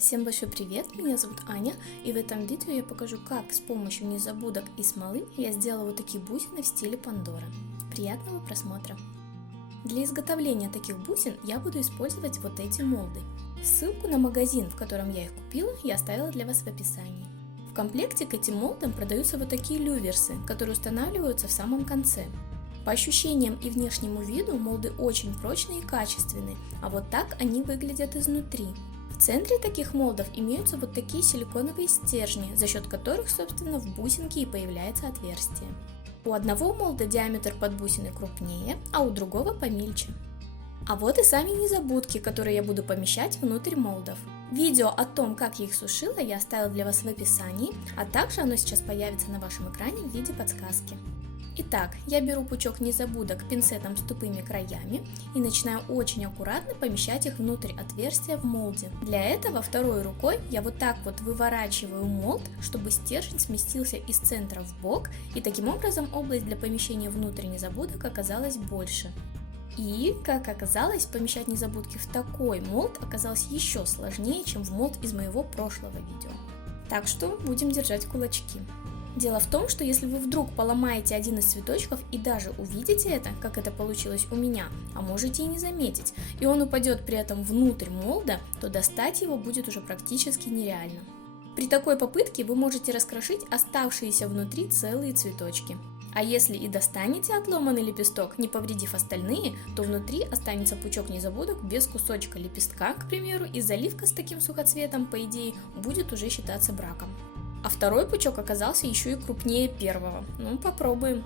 Всем большой привет, меня зовут Аня, и в этом видео я покажу, как с помощью незабудок и смолы я сделала вот такие бусины в стиле Пандора. Приятного просмотра! Для изготовления таких бусин я буду использовать вот эти молды. Ссылку на магазин, в котором я их купила, я оставила для вас в описании. В комплекте к этим молдам продаются вот такие люверсы, которые устанавливаются в самом конце. По ощущениям и внешнему виду молды очень прочные и качественные, а вот так они выглядят изнутри. В центре таких молдов имеются вот такие силиконовые стержни, за счет которых, собственно, в бусинке и появляется отверстие. У одного молда диаметр под бусины крупнее, а у другого помельче. А вот и сами незабудки, которые я буду помещать внутрь молдов. Видео о том, как я их сушила, я оставила для вас в описании, а также оно сейчас появится на вашем экране в виде подсказки. Итак, я беру пучок незабудок пинцетом с тупыми краями и начинаю очень аккуратно помещать их внутрь отверстия в молде. Для этого второй рукой я вот так вот выворачиваю молд, чтобы стержень сместился из центра в бок, и таким образом область для помещения внутрь незабудок оказалась больше. И, как оказалось, помещать незабудки в такой молд оказалось еще сложнее, чем в молд из моего прошлого видео. Так что будем держать кулачки. Дело в том, что если вы вдруг поломаете один из цветочков и даже увидите это, как это получилось у меня, а можете и не заметить, и он упадет при этом внутрь молда, то достать его будет уже практически нереально. При такой попытке вы можете раскрошить оставшиеся внутри целые цветочки. А если и достанете отломанный лепесток, не повредив остальные, то внутри останется пучок незабудок без кусочка лепестка, к примеру, и заливка с таким сухоцветом, по идее, будет уже считаться браком. А второй пучок оказался еще и крупнее первого. Ну, попробуем.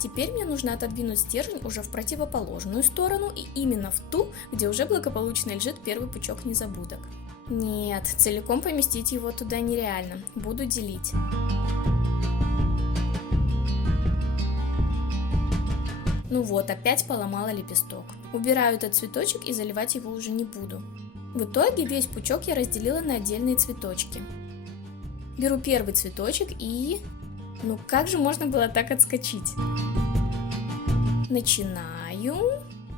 Теперь мне нужно отодвинуть стержень уже в противоположную сторону и именно в ту, где уже благополучно лежит первый пучок незабудок. Нет, целиком поместить его туда нереально. Буду делить. Ну вот, опять поломала лепесток. Убираю этот цветочек и заливать его уже не буду. В итоге весь пучок я разделила на отдельные цветочки. Беру первый цветочек и... Ну как же можно было так отскочить? Начинаю...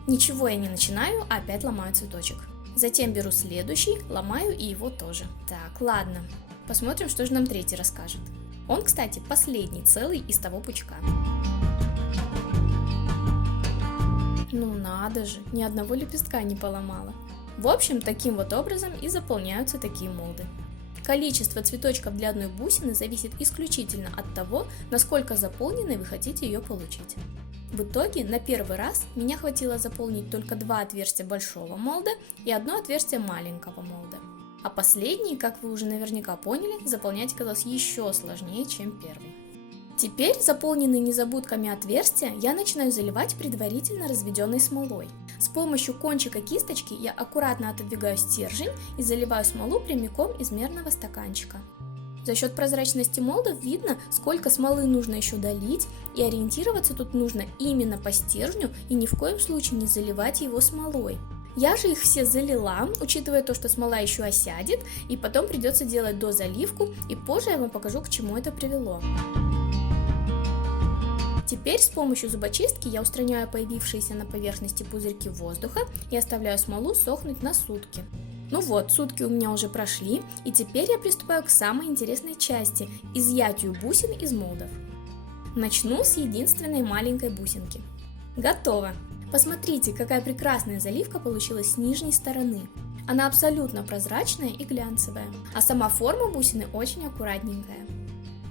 Ничего я не начинаю, а опять ломаю цветочек. Затем беру следующий, ломаю и его тоже. Так, ладно. Посмотрим, что же нам третий расскажет. Он, кстати, последний целый из того пучка. Ну надо же, ни одного лепестка не поломала. В общем, таким вот образом и заполняются такие молды. Количество цветочков для одной бусины зависит исключительно от того, насколько заполненной вы хотите ее получить. В итоге на первый раз меня хватило заполнить только 2 отверстия большого молда и 1 отверстие маленького молда. А последний, как вы уже наверняка поняли, заполнять оказалось еще сложнее, чем первый. Теперь заполненные незабудками отверстия я начинаю заливать предварительно разведенной смолой. С помощью кончика кисточки я аккуратно отодвигаю стержень и заливаю смолу прямиком из мерного стаканчика. За счет прозрачности молдов видно, сколько смолы нужно еще долить, и ориентироваться тут нужно именно по стержню и ни в коем случае не заливать его смолой. Я же их все залила, учитывая то, что смола еще осядет, и потом придется делать дозаливку, и позже я вам покажу, к чему это привело. Теперь с помощью зубочистки я устраняю появившиеся на поверхности пузырьки воздуха и оставляю смолу сохнуть на сутки. Ну вот, сутки у меня уже прошли, и теперь я приступаю к самой интересной части – изъятию бусин из молдов. Начну с единственной маленькой бусинки. Готово! Посмотрите, какая прекрасная заливка получилась с нижней стороны. Она абсолютно прозрачная и глянцевая, а сама форма бусины очень аккуратненькая.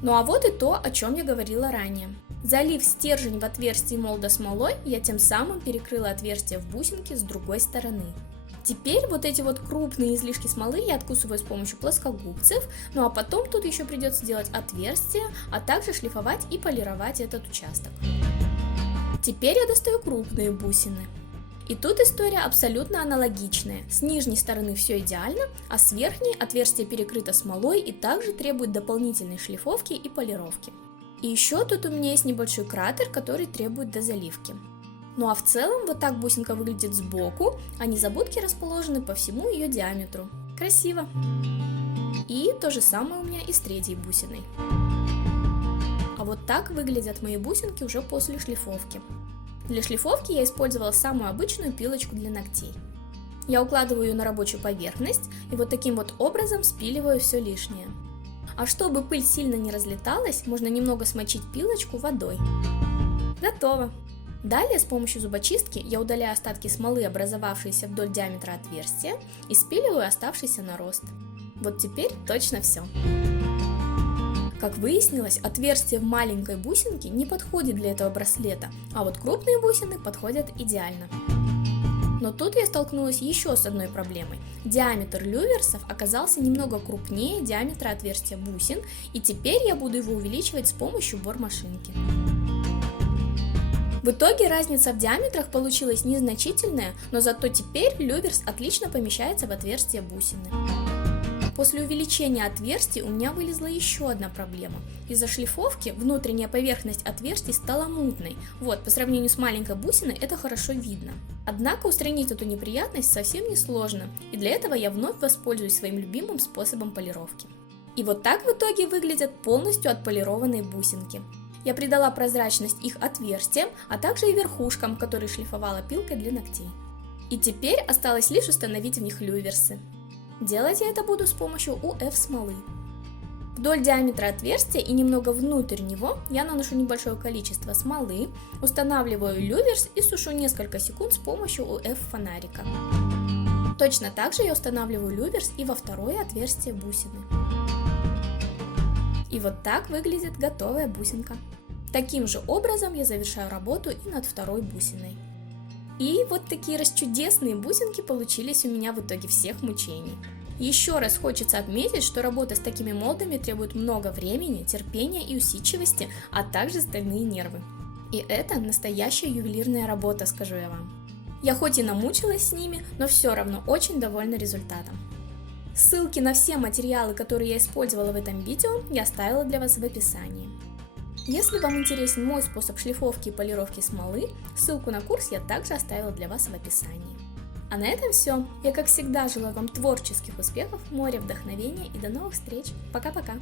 Ну а вот и то, о чем я говорила ранее. Залив стержень в отверстие молда смолой, я тем самым перекрыла отверстие в бусинке с другой стороны. Теперь вот эти вот крупные излишки смолы я откусываю с помощью плоскогубцев, ну а потом тут еще придется делать отверстие, а также шлифовать и полировать этот участок. Теперь я достаю крупные бусины. И тут история абсолютно аналогичная. С нижней стороны все идеально, а с верхней отверстие перекрыто смолой и также требует дополнительной шлифовки и полировки. И еще тут у меня есть небольшой кратер, который требует дозаливки. Ну а в целом вот так бусинка выглядит сбоку, а незабудки расположены по всему ее диаметру. Красиво! И то же самое у меня и с третьей бусиной. А вот так выглядят мои бусинки уже после шлифовки. Для шлифовки я использовала самую обычную пилочку для ногтей. Я укладываю ее на рабочую поверхность и вот таким вот образом спиливаю все лишнее. А чтобы пыль сильно не разлеталась, можно немного смочить пилочку водой. Готово! Далее с помощью зубочистки я удаляю остатки смолы, образовавшиеся вдоль диаметра отверстия, и спиливаю оставшийся нарост. Вот теперь точно все. Как выяснилось, отверстие в маленькой бусинке не подходит для этого браслета, а вот крупные бусины подходят идеально. Но тут я столкнулась еще с одной проблемой. Диаметр люверсов оказался немного крупнее диаметра отверстия бусин, и теперь я буду его увеличивать с помощью бормашинки. В итоге разница в диаметрах получилась незначительная, но зато теперь люверс отлично помещается в отверстие бусины. После увеличения отверстий у меня вылезла еще одна проблема. Из-за шлифовки внутренняя поверхность отверстий стала мутной. Вот, по сравнению с маленькой бусиной это хорошо видно. Однако устранить эту неприятность совсем не сложно, и для этого я вновь воспользуюсь своим любимым способом полировки. И вот так в итоге выглядят полностью отполированные бусинки. Я придала прозрачность их отверстиям, а также и верхушкам, которые шлифовала пилкой для ногтей. И теперь осталось лишь установить в них люверсы. Делать я это буду с помощью УФ смолы. Вдоль диаметра отверстия и немного внутрь него я наношу небольшое количество смолы, устанавливаю люверс и сушу несколько секунд с помощью УФ фонарика. Точно так же я устанавливаю люверс и во второе отверстие бусины. И вот так выглядит готовая бусинка. Таким же образом я завершаю работу и над второй бусиной. И вот такие расчудесные бусинки получились у меня в итоге всех мучений. Еще раз хочется отметить, что работа с такими молдами требует много времени, терпения и усидчивости, а также стальные нервы. И это настоящая ювелирная работа, скажу я вам. Я хоть и намучилась с ними, но все равно очень довольна результатом. Ссылки на все материалы, которые я использовала в этом видео, я оставила для вас в описании. Если вам интересен мой способ шлифовки и полировки смолы, ссылку на курс я также оставила для вас в описании. А на этом все. Я, как всегда, желаю вам творческих успехов, моря вдохновения и до новых встреч. Пока-пока!